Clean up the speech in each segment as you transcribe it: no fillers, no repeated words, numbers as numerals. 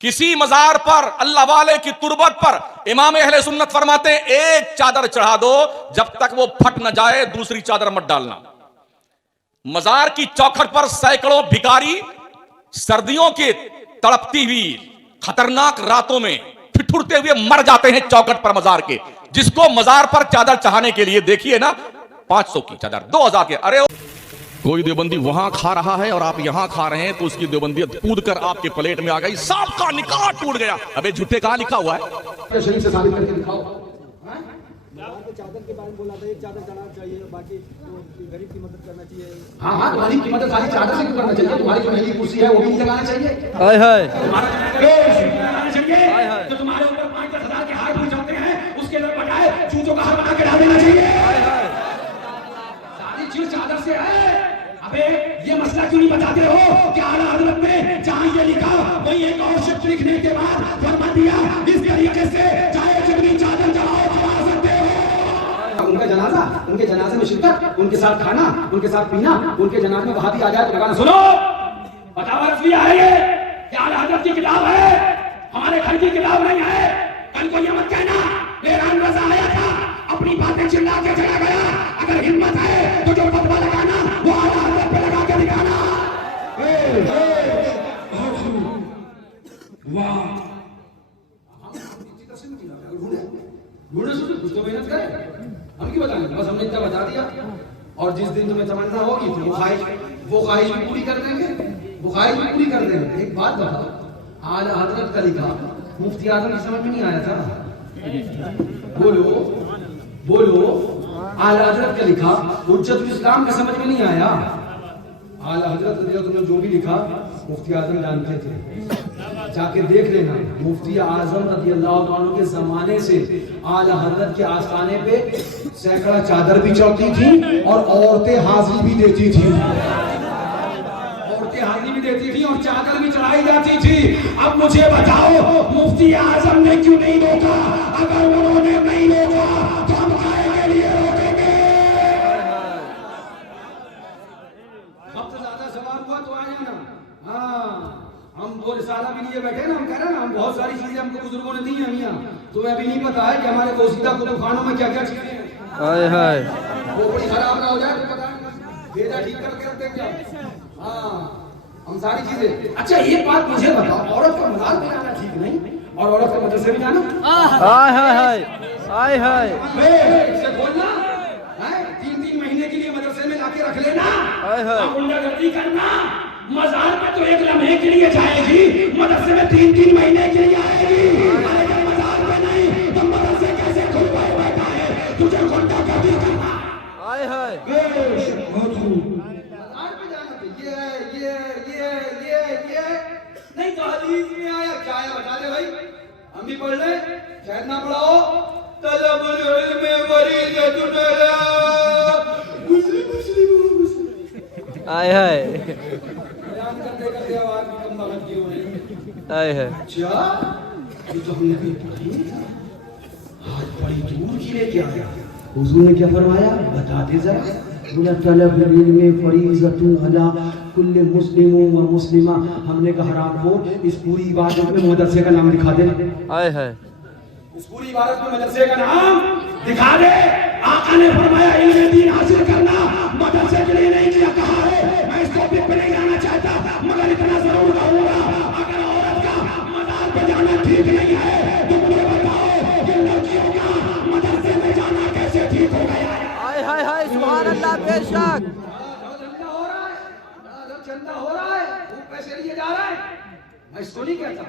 کسی مزار پر اللہ والے کی تربت پر امام اہل سنت فرماتے ہیں ایک چادر چڑھا دو، جب تک وہ پھٹ نہ جائے دوسری چادر مت ڈالنا۔ مزار کی چوکھٹ پر سینکڑوں بھکاری سردیوں کی تڑپتی ہوئی خطرناک راتوں میں ٹھٹھرتے ہوئے مر جاتے ہیں چوکھٹ پر مزار کے۔ جس کو مزار پر چادر چڑھانے کے لیے دیکھیے نا 500 کی چادر، 2000 کے، ارے کوئی دیوبندی وہاں کھا رہا ہے اور آپ یہاں کھا رہے ہیں تو اس کی دیوبندیت کود کر آپ کے پلیٹ میں آ گئی، سب کا نکاح ٹوٹ گیا۔ ابے جھوٹے کہاں لکھا ہوا ہے؟ شریف سے ثابت کر کے دکھاؤ۔ چادر کے بارے میں بولا تھا ایک چادر چڑھانا چاہیے، باقی غریب کی مدد کرنا چاہیے۔ ہاں ہاں، غریب کی مدد خالی چادر سے کیوں کرنا چاہیے؟ تمہاری جو مہنگی کرسی ہے وہ بھی نہیں لگانا چاہیے؟ ہائے ہائے تو تمہارے اوپر 5-10 ہزار کے ہار پھول جاتے ہیں، اس کے بجائے چوچوں کا ہار بنا کے ڈال دینا چاہیے۔ ساری چیز چادر سے ہے۔ ابے یہ مسئلہ کیوں نہیں بتاتے ہو کہ اعلیٰ حضرت نے جہاں یہ لکھا وہی ایک اور شخص لکھنے کے بعد فرما دیا اس طریقے سے چاہے جتنی چادر چڑھاؤ چڑھا سکتے ہو۔ ان کا جنازہ، ان کے جنازے میں شرکت، ان کے ساتھ کھانا، ان کے ساتھ پینا، ان کے جنازے میں وہابی آ جائے تو لگانا۔ سنو، فتاوی رضویہ ہے یہ اعلیٰ حضرت کی کتاب ہے، ہمارے گھر کی کتاب نہیں ہے۔ کل کو یہ مت کہنا میران رضا آیا تھا اپنی باتیں چلا کے چلا گیا۔ اگر ہمت ہے تو جو فتویٰ لگانا وہ اعلیٰ حضرت پہ لگا کے دکھانا۔ کچھ تو محنت کرے، ہم کیوں بتائیں؟ بس ہم نے اتنا بتا دیا، اور جس دن تمہیں تمنا ہوگی تو وہ خواہش بھی پوری کر دیں گے، وہ خواہش بھی پوری کر دیں گے۔ ایک بات بتاؤ، اعلیٰ حضرت کا لکھا مفتی اعظم کی سمجھ میں نہیں آیا تھا؟ بولو بولو، اعلیٰ حضرت کا لکھا حجت الاسلام کا سمجھ میں نہیں آیا؟ اعلیٰ حضرت رضی اللہ عنہ جو بھی لکھا مفتی اعظم جانتے تھے، جا کے دیکھ لینا۔ مفتی اعظم رضی اللہ عنہ کے زمانے سے اعلیٰ حضرت کے آستانے پہ سینکڑا چادر بھی چڑھتی تھی اور عورتیں حاضری بھی دیتی تھی، عورتیں حاضری بھی دیتی تھی اور چادر بھی چڑھائی جاتی تھی۔ اب مجھے بتاؤ مفتی اعظم نے کیوں نہیں روکا؟ اگر انہوں نے نہیں روکا تو ہم کائے کے لیے روکیں گے؟ اب سے زیادہ سوال ہوا تو آ جانا۔ ہاں، ہم وہ رسالہ بھی لیے بیٹھے نا، ہم کہہ رہے ہیں نا، ہم بہت ساری چیزیں ہم کو بزرگوں نے دی ہیں میاں، تمہیں ابھی نہیں پتا ہے کہ ہمارے پوشیدہ کتب خانوں میں کیا کیا چیزیں ہیں۔ ہائے ہائے وہ بڑی خراب نہ ہو جائے تو پتا بھیجا ٹھیک کر کے رکھ دیں گے۔ ہاں، ہم ساری چیزیں۔ اچھا ایک بات مجھے بتاؤ، عورت کا مزار پہ جانا ٹھیک نہیں اور عورت کا مدرسے میں جانا؟ ہائے ہائے ہائے ہائے اس سے بولنا 3 مہینے کے لیے مدرسے میں لا کے رکھ لینا، غنڈہ گردی کرنا۔ مزار پہ تو ایک لمحے کے لیے جائے گی، مدرسے میں 3 مہینے کے لیے آئے گی۔ مزار پہ نہیں تو مدرسے کیسے کھل پائے بیٹھا ہے؟ تجھے غنڈہ گردی کرنا۔ ہائے ہائے بہت خوب، مزار پہ جانا تو یہ نہیں تو حدیث میں آیا کیا ہے؟ بتا دے بھائی، ہم بھی پڑھ لیں، شاید نہ پڑھاؤ۔ طلب العلم فریضۃ علی کل مسلم۔ ہائے ہائے بیان کرتے کرتے آواز بھی کم بغل کی ہو رہی۔ ہائے ہائے اچھا یہ تو ہم نے بھی پڑھی نہیں تھا، آج بڑی دور کی لے کے آیا۔ حضور نے کیا فرمایا بتا دے ذرا؟ بولا طلب العلم فریضۃ علی کل مسلم و مسلمہ۔ ہم نے کہا حرام خور، اس پوری عبادت میں مدرسے کا نام دکھا دے۔ ہائے ہائے اس پوری عبادت میں مدرسے کا نام دکھا دے۔ آقا نے فرمایا علم دین حاصل کرنا مدرسے کے لیے نہیں کیا کہا ہے۔ میں اس ٹاپک پہ نہیں جانا چاہتا مگر اتنا ضرور کہوں گا، اگر عورت کا مزار پہ جانا ٹھیک نہیں ہے تو مجھے بتاؤ کہ لڑکیوں کا مدرسے میں جانا کیسے ٹھیک ہو گیا ہے؟ ہائے ہائے ہائے سبحان اللہ، بے شک چندہ ہو رہا ہے، وہ پیسے لیے جا رہا ہے، میں اس کو نہیں کہتا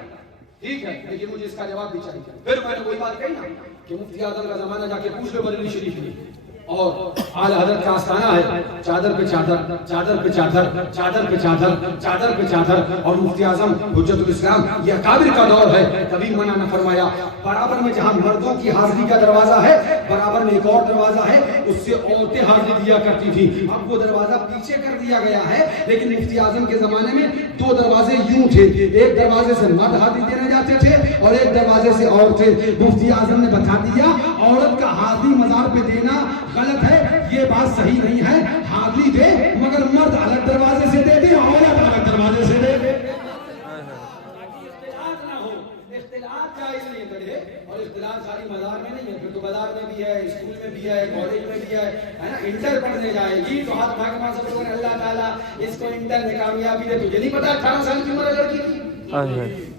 ٹھیک ہے، لیکن مجھے اس کا جواب بھی چاہیے۔ پھر میں نے وہی بات کہی نا کہ مفتی اعظم کا زمانہ جا کے پوچھ لو بریلوی شریف میں، اور اعلیٰ حضرت کا آستانہ ہے، چادر پہ چادر، چادر پہ چادر، چادر پہ چادر، چادر پہ چادر، اور مفتی اعظم حجت الاسلام یہ اکابر کا دور ہے، کبھی منع نہ فرمایا۔ برابر میں جہاں مردوں کی حاضری کا دروازہ ہے برابر میں ایک اور دروازہ ہے، اس سے عورتیں حاضری دیا کرتی تھی، اب وہ دروازہ پیچھے کر دیا گیا ہے، لیکن مفتی اعظم کے زمانے میں 2 دروازے یوں تھے، ایک دروازے سے مرد حاضری دینے جاتے تھے اور ایک دروازے سے عورتیں۔ مفتی اعظم نے بتا دیا عورت کا حاضری مزار پہ دینا غلط ہے، یہ بات صحیح نہیں ہے، حاضری دے مگر مرد الگ دروازے سے دے دے، عورت الگ دروازے سے دے دے۔ اختلاط جائز نہیں کرے, اور اختلاط ساری مزار میں نہیں ہے, پھر تو بازار میں بھی ہے, اسکول میں بھی ہے, کالج میں بھی ہے نا. انٹر پڑھنے جائے گی تو ہاتھ اٹھا کے مان سب لوگوں نے اللہ تعالیٰ اس کو انٹر میں کامیابی دے. تجھے نہیں پتا 18 سال کی عمر ہے لڑکی کی,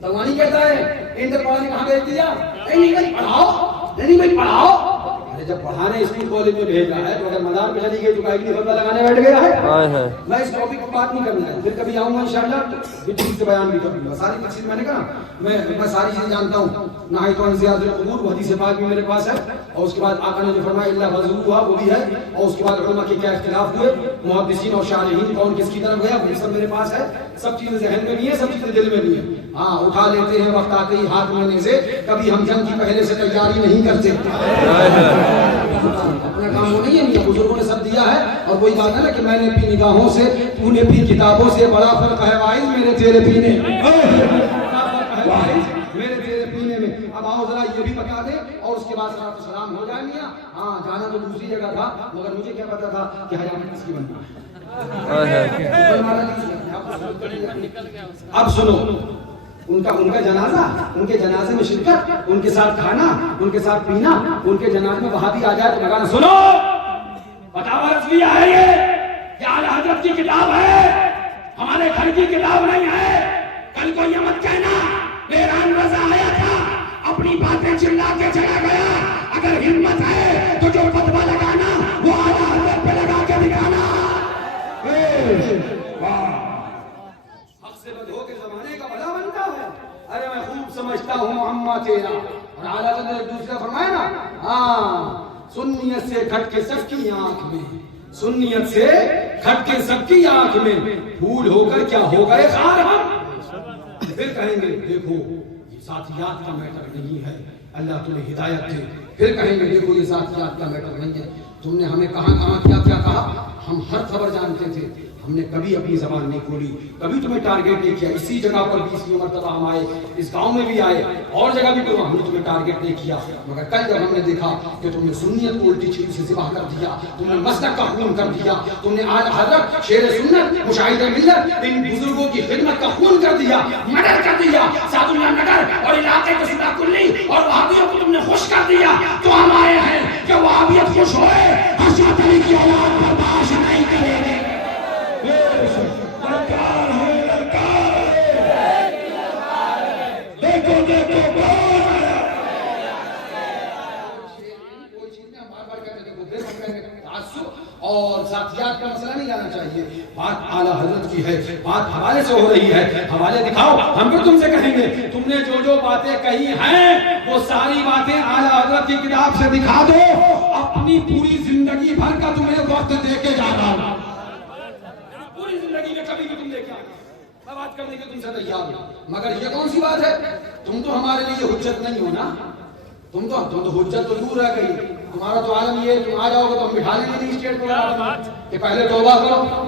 تمانی کہتا ہے انٹر پڑھانے کہاں بھیج دیا؟ نہیں بھائی پڑھاؤ, نہیں بھائی پڑھاؤ. جب پڑھانے اسکول کالج میں بھیج رہا ہے تو اگر مزار پہ چلی گئی تو کہیں گے فتوا لگانے بیٹھ گیا ہے. میں اس ٹاپک پر بات نہیں کرنا ہے, پھر کبھی آؤں گا انشاءاللہ ٹھیک سے بیان بھی کروں گا. ساری تفصیل میں نے کہا میں ساری چیزیں جانتا ہوں. نہایت و زیادہ الامور, وہ حدیث پاک بھی میرے پاس ہے, اور اس کے بعد آقا نے جو فرمایا اللہ وضو ہوا وہ بھی ہے, اور اس کے بعد علماء کے کیا اختلاف ہوئے, محدثین اور شارحین کون کس کی طرف گیا, وہ سب میرے پاس ہے. سب چیزیں ذہن میں بھی ہیں, سب چیزیں دل میں بھی ہیں. ہاں اٹھا لیتے ہیں وقت آتے ہی ہاتھ میں سے, کبھی ہم جنگ کی پہلے سے تیاری نہیں کرتے. اپنا کام وہ نہیں ہے, بزرگوں نے سب دیا ہے. اور وہی بات ہے نا کہ میں نے اپنی نگاہوں سے, تو نے اپنی کتابوں سے, بڑا فرق ہے وائز میرے تیرے پینے میرے تیرے پینے میں. اب آؤ ذرا یہ بھی بتا دے, اور اس کے بعد صلاۃ و سلام ہو جائے میاں. ہاں جانا تو دوسری جگہ تھا, مگر مجھے کیا پتا تھا کہ حیات کس کی بننا ہے. اب سنو, ان کا جنازہ, ان کے جنازے میں شرکت, ان کے ساتھ کھانا, ان کے ساتھ پینا, ان کے جنازے میں وہاں بھی آ جائے تو لگانا. سنو, فتاوی رضویہ ہے یہ اعلی حضرت کی کتاب ہے, ہمارے گھر کی کتاب نہیں ہے. کل کو یہ مت کہنا میران رضا آیا تھا اپنی باتیں چلا کے چلا گیا. اگر ہمت ہے تو جو فتویٰ لگانا وہ اعلی حضرت پہ لگا کے دکھانا. حق سے بدھو کے زمانے کا بھلا بنتا ہے. ارے میں خوب سمجھتا ہوں محمد تیرا, اور اعلی حضرت نے ایک دوسرا فرمایا نا, ہاں سنیت سے کھٹ کے سب کی آنکھ میں, سنیت سے کھٹ کے سب کی آنکھ میں, پھول ہو کر کیا ہو گئے خار ہم. پھر کہیں گے دیکھو یہ ساتھیات کا میٹر نہیں ہے, اللہ تمہیں ہدایت دے. پھر کہیں گے دیکھو یہ ساتھیات کا میٹر نہیں ہے, تم نے ہمیں کہاں کیا کہا. ہم ہر خبر جانتے تھے, ہم نے کبھی اپنی زبان نہیں کھولی, کبھی تمہیں ٹارگیٹ نہیں کیا. اسی جگہ پر 20 مرتبہ ہم آئے, اس گاؤں میں بھی آئے, اور جگہ بھی ہم نے تمہیں ٹارگیٹ نہیں کیا. مگر کل جب ہم نے دیکھا کہ تم نے سنیت کو الٹی چھری سے ذبح کر دیا, تم نے مسلک کا خون کر دیا, تم نے اعلی حضرت شیر سنت مشاہد ملت ان بزرگوں کی خدمت کا خون کر دیا, مرڈر کر دیا, سعد اللہ نگر اور علاقے کو سیدھا کلی اور وہابیوں کو تم نے خوش کر دیا, تو ہم آئے ہیں کہ وہابیت خوش ہوئے, حضرت علی کی اولاد برداشت نہیں کریں گے. اور ذاتیات کا مسئلہ نہیں لانا چاہیے. بات اعلیٰ حضرت کی ہے, بات حوالے سے ہو رہی ہے, حوالے دکھاؤ. ہم بھی تم سے کہیں گے تم نے جو باتیں کہی ہیں وہ ساری باتیں اعلیٰ حضرت کی کتاب سے دکھا دو. اپنی پوری زندگی بھر کا تمہیں وقت دے کے جانا, پوری زندگی میں کبھی بھی تم لے کے آنا, میں بات کرنے کے تم سے تیار ہوں. مگر یہ کون سی بات ہے, تم تو ہمارے لیے حجت نہیں ہو نا. تم تو حجت تو دور رہ گئی. تمہارا تو عالم یہ ہے, تم آ جاؤ گے تو ہم بٹھا لیں گے نہیں اسٹیٹ پر کہ پہلے توبہ کرو.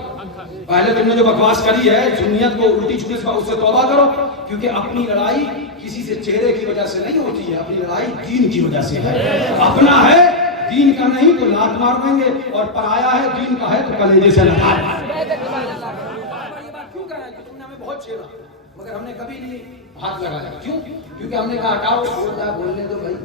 پہلے تم نے جو بکواس کری ہے سنیت کو الٹی چھری سے, اس سے توبہ کرو. کیونکہ اپنی لڑائی کسی سے چہرے کی وجہ سے نہیں ہوتی ہے, اپنی لڑائی دین کی وجہ سے ہے. اپنا ہے دین کا نہیں تو لات مار دیں گے, اور پرایا ہے دین کا ہے تو کلیجے سے لگا دیں گے. کیوں کہا ہے کہ تم نے ہمیں بہت چھیڑا, مگر ہم نے کبھی نہیں ہاتھ لگایا. کیوں؟ کیونکہ ہم نے کہا ہٹاؤ, بولتا ہے بولنے دو بھائی,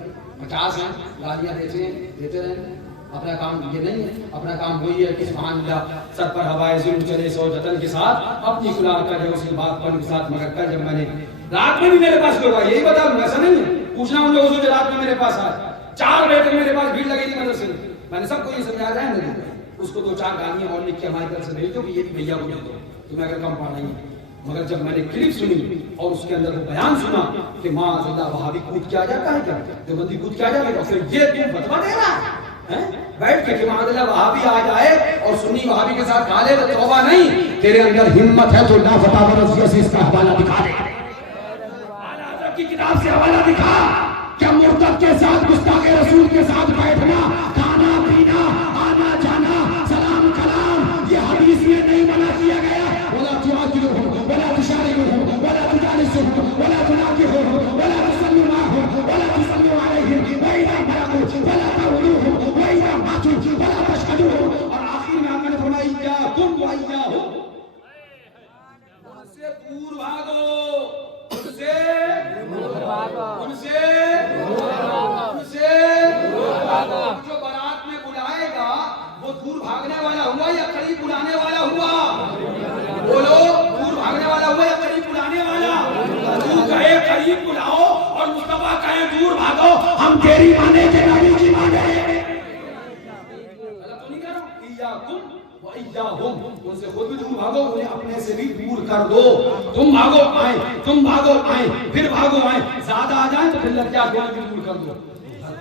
50 ہیں گالیاں دیتے رہیں. اپنا کام یہ نہیں ہے, اپنا کام وہی ہے کہ سبحان اللہ سر پر ہوائے ظلم چلے سو جتن کے ساتھ اپنی کلار کا جو اسی بات پر کے ساتھ. مگر کل جب میں نے رات میں بھی میرے پاس لوگ آئے, یہی بتا دوں ایسا نہیں ہے, پوچھنا ان لوگوں سے جو رات میں میرے پاس آئے, 4 بجے تک میرے پاس بھیڑ لگی تھی مدرسے میں. میں نے سب کو یہ سمجھا رہا ہے اس کو 2-4 گالیاں اور لکھ کے ہماری طرف سے بھیج دو کہ یہ بھی بھیا کو دے دو, تمہیں اگر کم پڑ رہی ہے. مگر جب میں نے کلپ سنی اور اس کے اندر وہ بیان سنا کہ معاذ اللہ وہابی کود کیا جاتا ہے, کیا دیوبندی کود کیا جاتا ہے, پھر یہ تم فتویٰ دے رہا ہے بیٹھ کے کہ معاذ اللہ وہابی آ جائے اور سنی وہابی کے ساتھ کھا لے تو توبہ نہیں. تیرے اندر ہمت ہے تو لا فتاوی رضویہ سے اس کا حوالہ دکھا دے, اعلیٰ حضرت کی کتاب سے حوالہ دکھا. کیا مرتد کے ساتھ گستاخ رسول کے ساتھ بیٹھنا, کھانا پینا, آنا جانا, سلام کلام یہ حدیث میں نہیں منع کیا گیا. ولا تعاقبهم ولا تشاركهم ولا تجالسهم ولا تناكحهم ولا تصلوا معهم ولا تصلوا عليهم وإذا مرضوا فلا تعودوهم وإذا ماتوا فلا تشهدوهم. اور آخر میں آپ نے فرمایا إياكم وإياهم, ان سے دور بھاگو, ان سے دور بھاگو. تیری مانے کہ نبی کی مانے؟ غلط تو نہیں کہہ رہا ہوں؟ ایاکم و ایاہم، ان سے خود بھی دور بھاگو، انہیں اپنے سے بھی دور کر دو. تم بھاگو آئیں، تم بھاگو آئیں، پھر بھاگو آئیں، زیادہ آ جائیں تو پھر لگ جا دو بھی دور کر دو.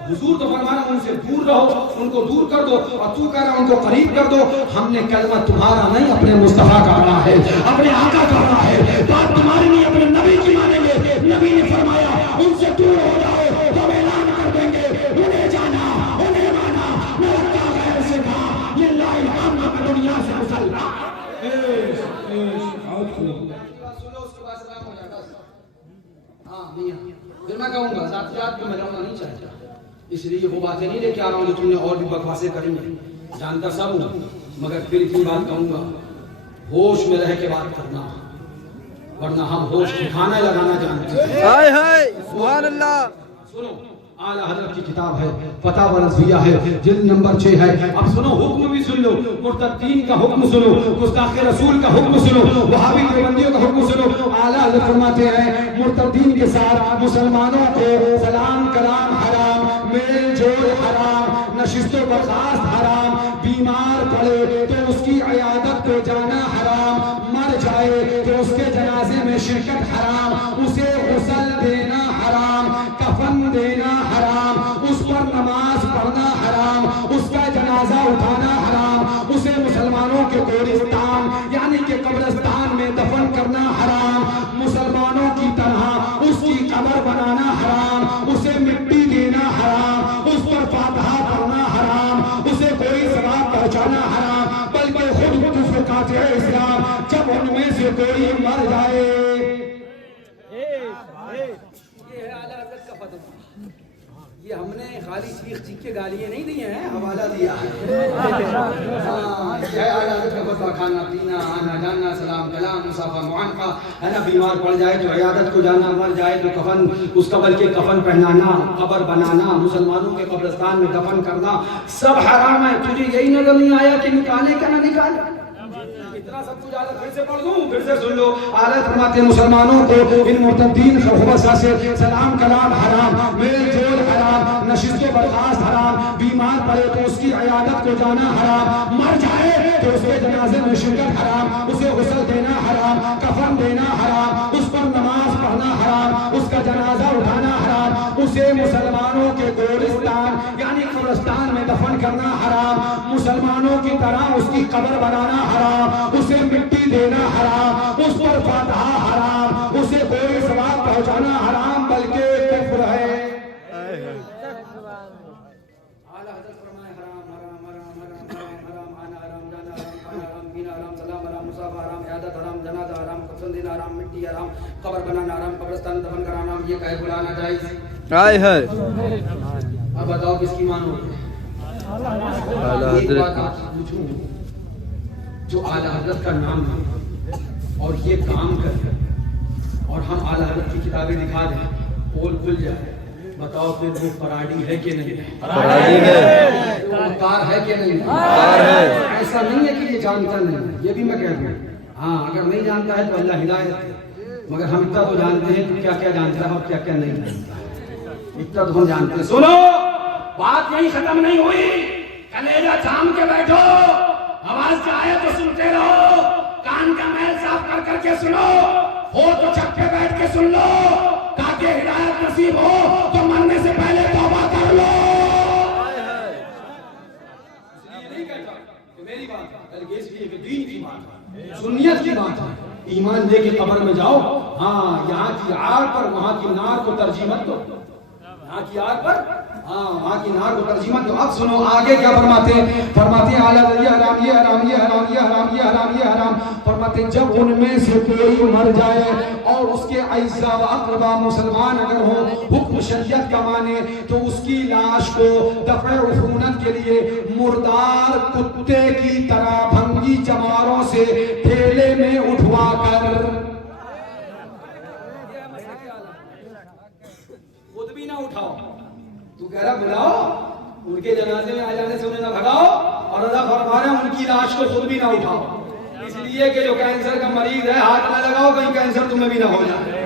حضور تو فرمانا ان سے دور رہو، ان کو دور کر دو، اور تو کہہ رہا ان کو قریب کر دو. ہم نے کلمہ تمہارا نہیں اپنے مصطفیٰ کا پڑھا ہے، اپنے آقا کا پڑھا ہے. بات تمہاری نہیں اپنے نبی کی مانیں گے. نبی نے فرمایا ان سے دور ہو جاؤ تو ہم اعلان کر دیں گے انہیں جانا انہیں مانا نہ رکھا غیر سے کہا یہ لا الہام کا دنیا سے مسلح. ہاں میاں پھر میں کہوں گا ذاتیات کو میں لانا نہیں چاہتا، اس لیے وہ باتیں نہیں لے کے آ رہا ہوں جو تم نے اور بھی بکواسیں کریں گے. جانتا سب ہوں، مگر پھر اتنی بات کہوں گا، ہوش میں رہ کے بات کرنا، ورنہ ہم ہوش ٹھکانا لگانا جانتے ہیں. ہائے ہائے سبحان اللہ. سنو اعلیٰ حضرت کی کتاب ہے، فتاوی رضویہ ہے، جلد نمبر 6 ہے. اب سنو حکم بھی سن لو، مرتدین کا حکم سنو، گستاخ رسول کا حکم سنو، وہابی دیوبندیوں کا حکم سنو. اعلیٰ حضرت فرماتے ہیں مرتدین کے ساتھ مسلمانوں کو سلام کلام حرام، میل جول حرام، نشست و برخاست حرام، بیمار پڑے تو اس کی عیادت کو جانا حرام، مر جائے تو اس کے جنازے میں شرکت حرام، اسے غسل دینا حرام، کفن دینا حرام، اس پر نماز پڑھنا حرام، اس کا جنازہ اٹھانا حرام، اسے مسلمانوں کے گورستان یعنی کہ قبرستان میں دفن کرنا حرام، مسلمانوں کی طرح اس کی قبر بنانا حرام، اسے مٹی دینا حرام، اس پر فاتحہ پڑھنا حرام، اسے کوئی ثواب پہنچانا حرام، بلکہ خود کفر قاطع اسلام جب ان میں سے کوئی مر جائے. یہ ہم نے خالی چیخ چیخ کے گالیاں نہیں دی ہیں، حوالہ دیا ہے. اعلیٰ حضرت کا فتویٰ، کھانا پینا آنا جانا سلام کلام مصافحہ معانقہ ہے نا. بیمار پڑ جائے تو عیادت کو جانا، مر جائے تو کفن اس کا بلکہ کفن پہنانا، قبر بنانا، مسلمانوں کے قبرستان میں دفن کرنا سب حرام ہے. تجھے یہی نظر نہیں آیا کہ نکالے کا نہ نکالے؟ اتنا سب کچھ اعلیٰ پھر سے پڑھ دوں، پھر سے سن لو. اعلیٰ فرماتے ہیں مسلمانوں کو ان مرتدین خبثہ سے سلام کلام حرام، میل جول حرام، نشست و برخاست حرام، بیمار پڑے تو اس کی عیادت کو جانا حرام، مر جائے تو اس کے جنازے میں شرکت حرام، اسے غسل دینا حرام، کفن دینا حرام، اس پر نماز پڑھنا حرام، اس کا جنازہ اٹھانا حرام، اسے مسلمانوں کے گورستان یعنی قبرستان میں دفن کرنا حرام، مسلمانوں کی طرح اس کی قبر بنانا حرام، اسے مٹی دینا حرام، اس پر فاتحہ حرام، اسے کوئی ثواب پہنچانا حرام بلکہ کفر ہے. اعلیٰ حضرت فرمائے حرام حرام حرام حرام حرام حرام، آنا حرام، جانا حرام، کھانا حرام، پینا حرام، سلام حرام، مصافحہ حرام، عیادت حرام، جنازہ حرام، کفن دینا حرام، مٹی حرام، قبر بنانا حرام، قبرستان دفن کرانا حرام. یہ کہے بلانا جائز؟ ہائے ہائے. اب بتاؤ کس کی مانو؟ اعلیٰ ایک حضرت بات آپ سے پوچھوں، جو اعلیٰ حضرت کا نام ہے اور یہ کام کرے اور ہم اعلیٰ حضرت کی کتابیں دکھا دیں، پول کھل جائے، بتاؤ پھر وہ فراڈی ہے کہ نہیں؟ فراڈی ہے. کار ہے کہ نہیں؟ کار ہے. ایسا نہیں ہے کہ یہ جانتا نہیں، یہ بھی میں کہہ دوں. ہاں اگر نہیں جانتا ہے تو اللہ ہدایت ہے، مگر ہم اتنا تو جانتے ہیں کہ کیا کیا جانتا ہے اور کیا کیا نہیں جانتا ہے. اتنا تو ہم جانتے ہیں. سنو بات یہی ختم نہیں ہوئی، کلیجہ تھام کے بیٹھو، آواز چاہے تو سنتے رہو، کان کا میل صاف کر کر کے سنو، ہو تو چھت پہ بیٹھ کے سن لو تاکہ ہدایت نصیب ہو تو مرنے سے پہلے توبہ کر لو. نہیں کہتا کہ میری بات ہے، بلکہ اس لیے کہ دین کی بات ہے، سنیت کی بات ہے. ایمان لے کے قبر میں جاؤ، ہاں یہاں کی آگ پر وہاں کی نار کو ترجیح مت دو، یہاں کی آگ پر ہاں وہاں کی نار کو ترجیح مت دو. اب سنو آگے کیا فرماتے ہیں، فرماتے ہیں اعلیٰ یہ حرام یہ حرام یہ حرام یہ حرام یہ حرام یہ حرام. فرماتے ہیں جب ان میں سے کوئی مر جائے اور اس کے اعزا و اقربا مسلمان اگر ہوں، حکم شریعت کا مانے تو اس کی لاش کو دفع عفونت کے لیے مردار کتے کی طرح بھنگی چماروں سے ٹھیلے میں اٹھوا کر، خود بھی نہ اٹھاؤ، تو کہہ رہا بلاؤ، ان کے جنازے میں آ جانے سے انہیں نہ بھگاؤ، اور رضا فرما رہے ہیں ان کی لاش کو خود بھی نہ اٹھاؤ، اس لیے کہ جو کینسر کا مریض ہے ہاتھ نہ لگاؤ کہیں کینسر تمہیں بھی نہ ہو جائے.